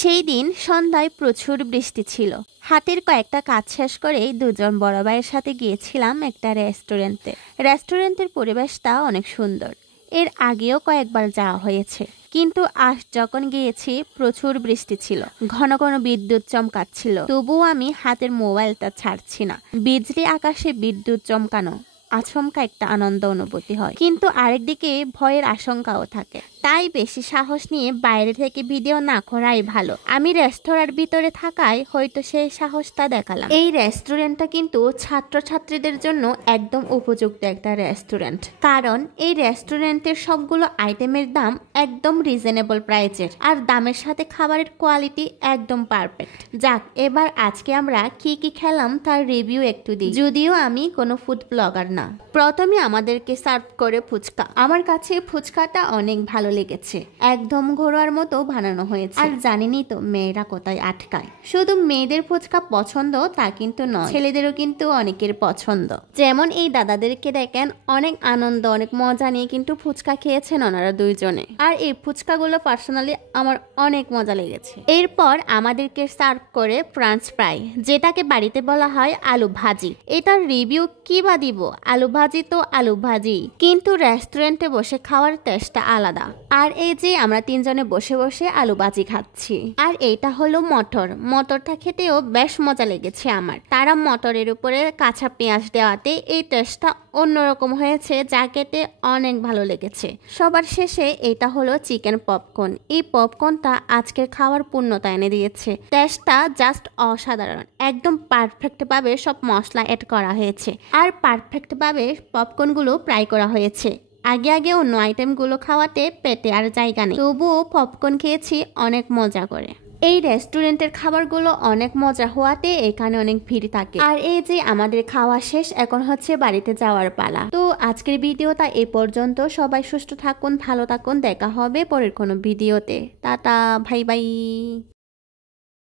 সেই দিন সন্ধ্যায় প্রচুর বৃষ্টি ছিল। হাতের কয়েকটা কাজ শেষ করেই দুজন বড় ভাইয়ের সাথে গিয়েছিলাম একটা রেস্টুরেন্টে। রেস্টুরেন্টের পরিবেশটা অনেক সুন্দর। এর আগেও কয়েকবার যাওয়া হয়েছে, কিন্তু আজ যখন গিয়েছি প্রচুর বৃষ্টি ছিল, ঘন ঘন বিদ্যুৎ চমকাচ্ছিল। তবুও আমি হাতের মোবাইলটা ছাড়ছি না। বিজলি আকাশে বিদ্যুৎ চমকানো আচমকা একটা আনন্দ অনুভূতি হয়, কিন্তু আরেকদিকে ভয়ের আশঙ্কাও থাকে। তাই বেশি সাহস নিয়ে বাইরে থেকে ভিডিও না করাই ভালো। আমি রেস্তোরাঁর ভিতরে থাকায় হয়তো সেই সাহসটা দেখালাম। এই রেস্টুরেন্টটা কিন্তু ছাত্রছাত্রীদের জন্য একদম উপযুক্ত একটা রেস্টুরেন্ট, কারণ এই রেস্টুরেন্টের সবগুলো আইটেমের দাম একদম রিজনেবল প্রাইসের, আর দামের সাথে খাবারের কোয়ালিটি একদম পারফেক্ট। যাক, এবার আজকে আমরা কি কি খেলাম তার রিভিউ একটু দিই, যদিও আমি কোনো ফুড ব্লগার না। প্রথমে আমাদেরকে সার্ভ করে ফুচকা। আমার কাছে ফুচকাটা অনেক ভালো লেগেছে, একদম ঘরোয়ার মতো বানানো হয়েছে। আর জানেনই তো মেয়েরা কোথায় আটকায়। শুধু মেয়েদের ফুচকা পছন্দ তা কিন্তু নয়, ছেলেদেরও কিন্তু অনেকের পছন্দ। যেমন এই দাদাদেরকে দেখেন, অনেক আনন্দ অনেক মজা নিয়ে কিন্তু ফুচকা খেয়েছেন ওনারা দুইজনে। আর এই ফুচকাগুলো পার্সোনালি আমার অনেক মজা লেগেছে। এরপর আমাদেরকে সার্ভ করে ফ্রেঞ্চ ফ্রাই, যেটাকে বাড়িতে বলা হয় আলু ভাজি। এটার রিভিউ কি বা দিব, আলু ভাজি তো আলু ভাজি, কিন্তু রেস্টুরেন্টে বসে খাওয়ার টেস্টটা আলাদা। আর এই যে আমরা তিনজনে বসে বসে আলু ভাজি খাচ্ছি। আর এইটা হলো মটর। মটরটা খেতেও বেশ মজা লেগেছে আমার। তারা মটরের উপরে কাঁচা পেঁয়াজ দেওয়াতে এই টেস্টটা অন্যরকম হয়েছে, যা খেতে অনেক ভালো লেগেছে। সবার শেষে এটা হলো চিকেন পপকর্ন। এই পপকর্নটা আজকের খাওয়ার পূর্ণতা এনে দিয়েছে। টেস্টটা জাস্ট অসাধারণ, একদম পারফেক্ট ভাবে সব মশলা অ্যাড করা হয়েছে, আর পারফেক্ট ভাবে পপকর্নগুলো ফ্রাই করা হয়েছে। আগে আগে অন্য আইটেমগুলো খাওয়াতে পেটে আর জায়গা নেই, তবুও পপকর্ন খেয়েছি অনেক মজা করে। এই রেস্টুরেন্টের খাবারগুলো অনেক মজা হওয়াতে এখানে অনেক ভিড় থাকে। আর এই যে আমাদের খাওয়া শেষ, এখন হচ্ছে বাড়িতে যাওয়ার পালা। তো আজকের ভিডিওটা এ পর্যন্ত। সবাই সুস্থ থাকুন, ভালো থাকুন। দেখা হবে পরের কোনো ভিডিওতে। Tata, bye bye.